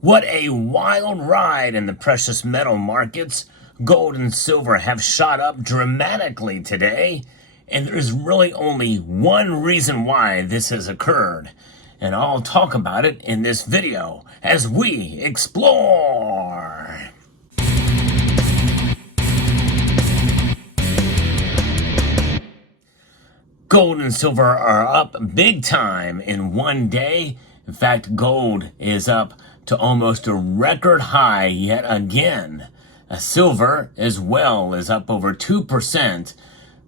What a wild ride in the precious metal markets. Gold and silver have shot up dramatically today, and there's really only one reason why this has occurred. And I'll talk about it in this video as we explore. Gold and silver are up big time in one day. In fact, gold is up to almost a record high yet again. Silver as well is up over 2%,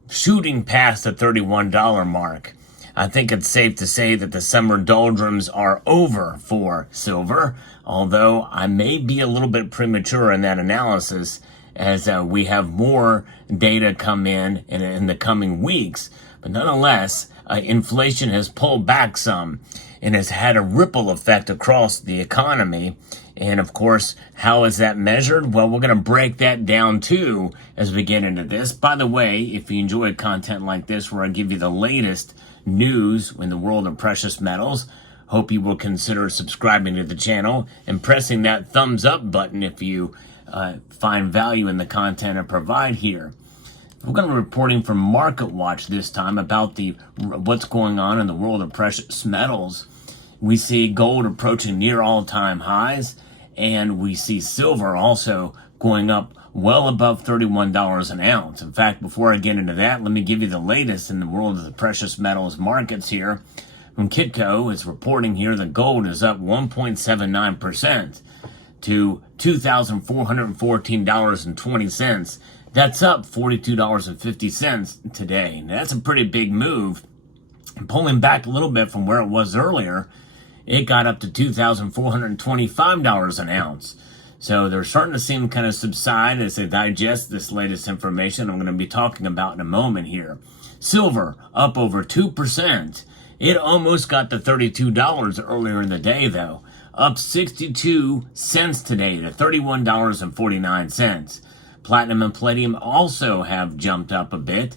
shooting past the $31 mark. I think it's safe to say that the summer doldrums are over for silver, although I may be a little bit premature in that analysis as we have more data come in the coming weeks. But nonetheless, inflation has pulled back some and has had a ripple effect across the economy. And of course, how is that measured? Well, we're going to break that down too as we get into this. By the way, if you enjoy content like this where I give you the latest news in the world of precious metals, hope you will consider subscribing to the channel and pressing that thumbs up button if you find value in the content I provide here. We're going to be reporting from Market Watch this time about what's going on in the world of precious metals. We see gold approaching near all-time highs, and we see silver also going up well above $31 an ounce. In fact, before I get into that, let me give you the latest in the world of the precious metals markets here. From Kitco is reporting here that gold is up 1.79% to $2,414.20. That's up $42.50 today. Now, that's a pretty big move. And pulling back a little bit from where it was earlier, it got up to $2,425 an ounce. So they're starting to seem kind of subside as they digest this latest information I'm going to be talking about in a moment here. Silver up over 2%. It almost got to $32 earlier in the day, though. Up 62 cents today to $31.49. Platinum and palladium also have jumped up a bit.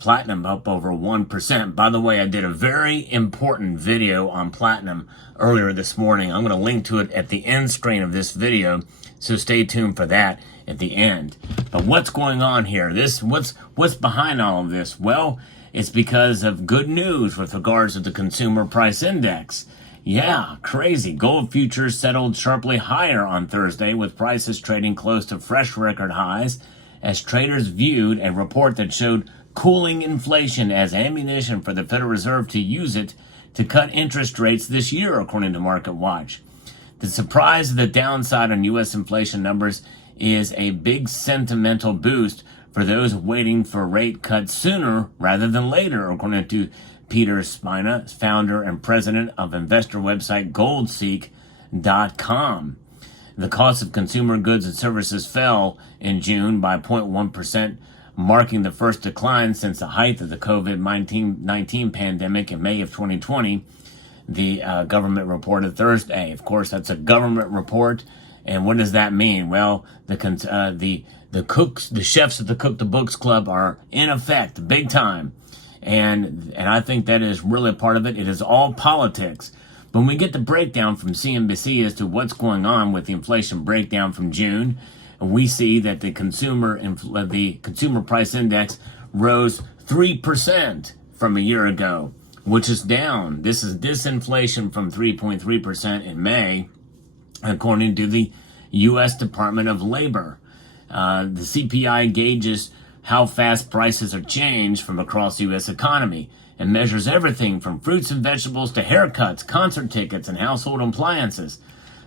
Platinum up over 1%. By the way, I did a very important video on platinum earlier this morning. I'm going to link to it at the end screen of this video, so stay tuned for that at the end. But what's going on here? What's behind all of this? Well, it's because of good news with regards to the consumer price index. Yeah, crazy. Gold futures settled sharply higher on Thursday, with prices trading close to fresh record highs as traders viewed a report that showed cooling inflation as ammunition for the Federal Reserve to use it to cut interest rates this year, according to Market Watch. The surprise of the downside on U.S. inflation numbers is a big sentimental boost for those waiting for rate cuts sooner rather than later, according to Peter Spina, founder and president of investor website goldseek.com. The cost of consumer goods and services fell in June by 0.1%, marking the first decline since the height of the COVID-19 pandemic in May of 2020, the government reported Thursday. Of course, that's a government report, and what does that mean? Well, the chefs at the Cook the Books Club are in effect big time. And I think that is really part of it. It is all politics. When we get the breakdown from CNBC as to what's going on with the inflation breakdown from June, we see that the consumer price index rose 3% from a year ago, which is down. This is disinflation from 3.3% in May, according to the U.S. Department of Labor. The CPI gauges how fast prices are changed from across the U.S. economy and measures everything from fruits and vegetables to haircuts, concert tickets, and household appliances.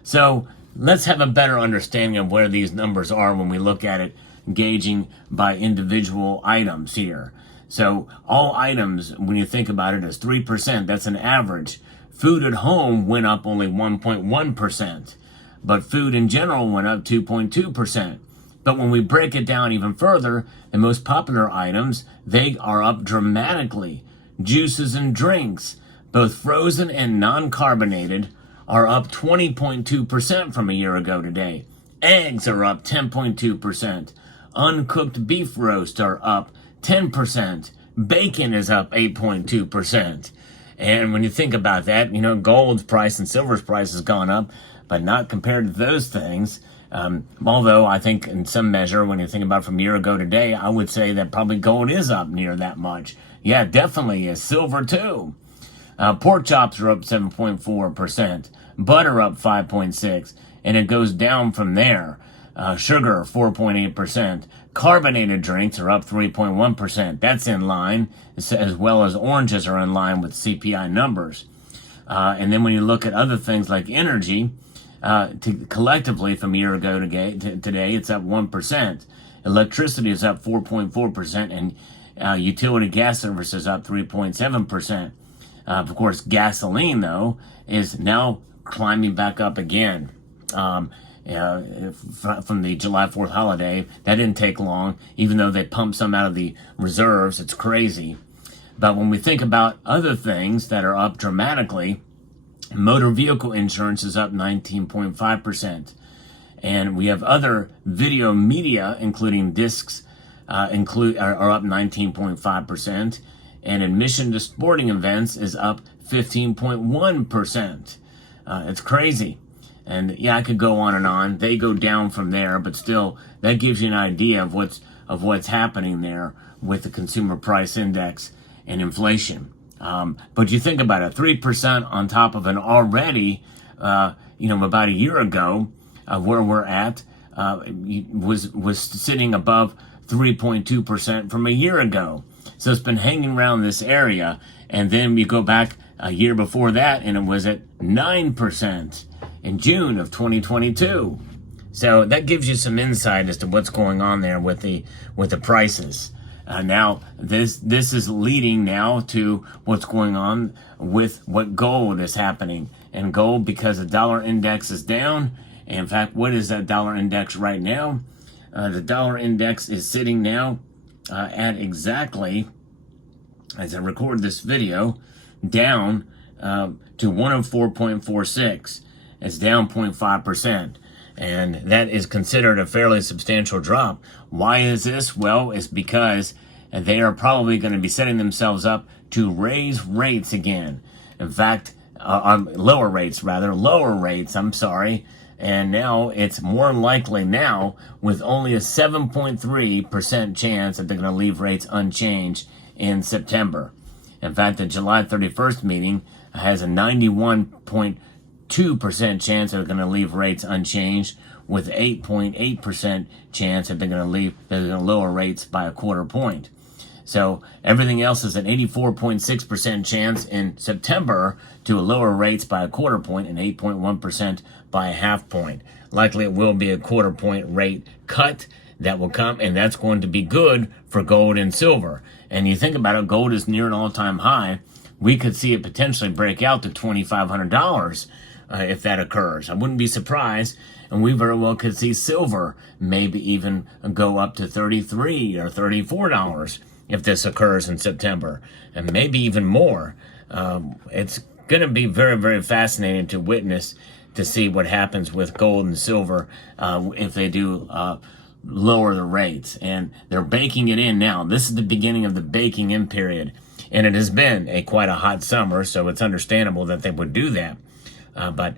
So let's have a better understanding of where these numbers are when we look at it, gauging by individual items here. So all items, when you think about it, is 3%. That's an average. Food at home went up only 1.1%, but food in general went up 2.2%. But when we break it down even further, the most popular items, they are up dramatically. Juices and drinks, both frozen and non-carbonated, are up 20.2% from a year ago today. Eggs are up 10.2%. Uncooked beef roast are up 10%. Bacon is up 8.2%. And when you think about that, gold's price and silver's price has gone up but not compared to those things. Although I think in some measure, when you think about from a year ago today, I would say that probably gold is up near that much. Yeah, definitely is. Silver too. Pork chops are up 7.4%, butter up 5.6%, and it goes down from there. Sugar 4.8%, carbonated drinks are up 3.1%. That's in line, as well as oranges are in line with CPI numbers. And then when you look at other things like energy, collectively from a year ago to today, it's up 1%. Electricity is up 4.4%, and utility gas services up 3.7%. Of course, gasoline, though, is now climbing back up again. From the July 4th holiday, that didn't take long, even though they pumped some out of the reserves. It's crazy. But when we think about other things that are up dramatically, motor vehicle insurance is up 19.5%. And we have other video media, including discs, are up 19.5%. And admission to sporting events is up 15.1%. It's crazy. And yeah, I could go on and on. They go down from there, but still, that gives you an idea of what's happening there with the consumer price index and inflation. But you think about it, 3% on top of an already, about a year ago, where we're at, was sitting above 3.2% from a year ago. So it's been hanging around this area. And then you go back a year before that, and it was at 9% in June of 2022. So that gives you some insight as to what's going on there with the prices. Now, this is leading now to what's going on with what gold is happening. And gold, because the dollar index is down. And in fact, what is that dollar index right now? The dollar index is sitting now at exactly, as I record this video, down to 104.46. It's down 0.5%. And that is considered a fairly substantial drop. Why is this? Well, it's because they are probably going to be setting themselves up to raise rates again. In fact, lower rates. And now it's more likely now, with only a 7.3% chance that they're going to leave rates unchanged in September. In fact, the July 31st meeting has a 91.2% chance they're going to leave rates unchanged, with 8.8% chance that they're going to lower rates by a quarter point. So everything else is an 84.6% chance in September to lower rates by a quarter point and 8.1% by a half point. Likely it will be a quarter point rate cut that will come, and that's going to be good for gold and silver. And you think about it, gold is near an all-time high. We could see it potentially break out to $2,500 if that occurs. I wouldn't be surprised. And we very well could see silver maybe even go up to $33 or $34 if this occurs in September, and maybe even more. It's going to be very, very fascinating to witness, to see what happens with gold and silver if they do lower the rates. And they're baking it in now. This is the beginning of the baking in period. And it has been quite a hot summer, so it's understandable that they would do that. But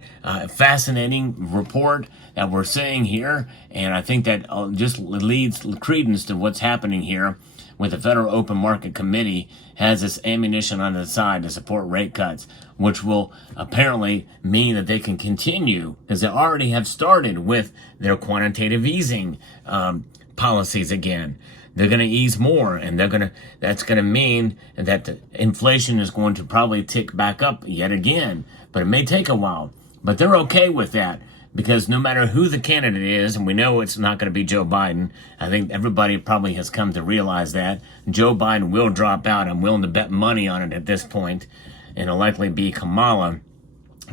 fascinating report that we're seeing here, and I think that just leads credence to what's happening here with the Federal Open Market Committee has this ammunition on the side to support rate cuts, which will apparently mean that they can continue, because they already have started with their quantitative easing policies again. They're going to ease more, and that's going to mean that the inflation is going to probably tick back up yet again. But it may take a while. But they're okay with that, because no matter who the candidate is, and we know it's not going to be Joe Biden, I think everybody probably has come to realize that Joe Biden will drop out. I'm willing to bet money on it at this point, and it'll likely be Kamala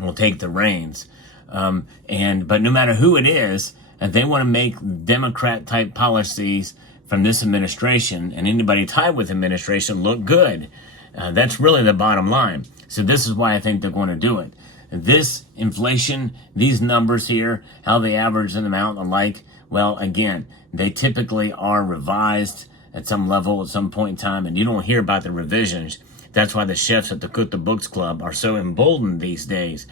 will take the reins. But no matter who it is, they want to make Democrat-type policies from this administration and anybody tied with administration look good. That's really the bottom line. So this is why I think they're going to do it. This inflation, these numbers here, how they average them out and the like, well, again, they typically are revised at some level at some point in time, and you don't hear about the revisions. That's why the chefs at the Cook the Books Club are so emboldened these days.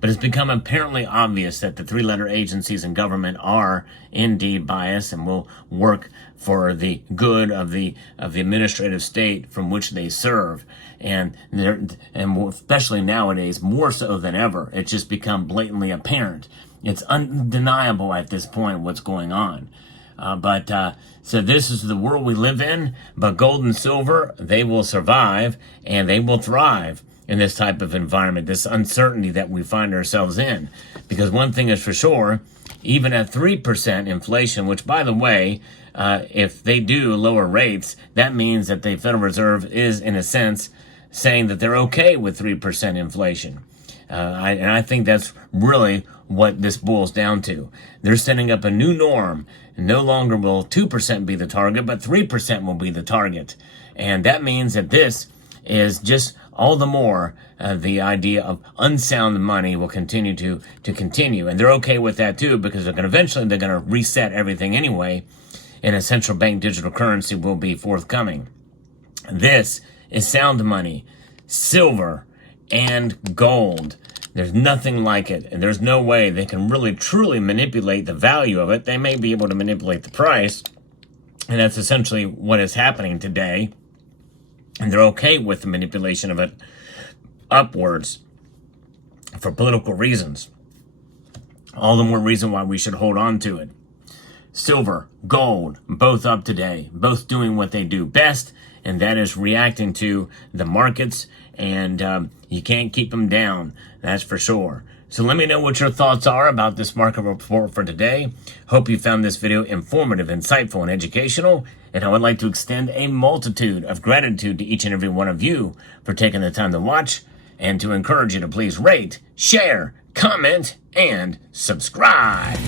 But it's become apparently obvious that the three-letter agencies in government are indeed biased and will work for the good of the administrative state from which they serve. And especially nowadays, more so than ever, it's just become blatantly apparent. It's undeniable at this point what's going on. So this is the world we live in, but gold and silver, they will survive and they will thrive in this type of environment, this uncertainty that we find ourselves in. Because one thing is for sure, even at 3% inflation, which by the way, if they do lower rates, that means that the Federal Reserve is in a sense saying that they're okay with 3% inflation. And I think that's really what this boils down to. They're setting up a new norm. No longer will 2% be the target, but 3% will be the target. And that means that this is just all the more the idea of unsound money will continue to continue. And they're okay with that too, because they're going to reset everything anyway, and a central bank digital currency will be forthcoming. This is sound money, silver, and gold. There's nothing like it, and there's no way they can really truly manipulate the value of it. They may be able to manipulate the price, and that's essentially what is happening today. And they're okay with the manipulation of it upwards for political reasons. All the more reason why we should hold on to it. Silver, gold, both up today, both doing what they do best, and that is reacting to the markets, and you can't keep them down, that's for sure. So let me know what your thoughts are about this market report for today. Hope you found this video informative, insightful, and educational. And I would like to extend a multitude of gratitude to each and every one of you for taking the time to watch, and to encourage you to please rate, share, comment, and subscribe.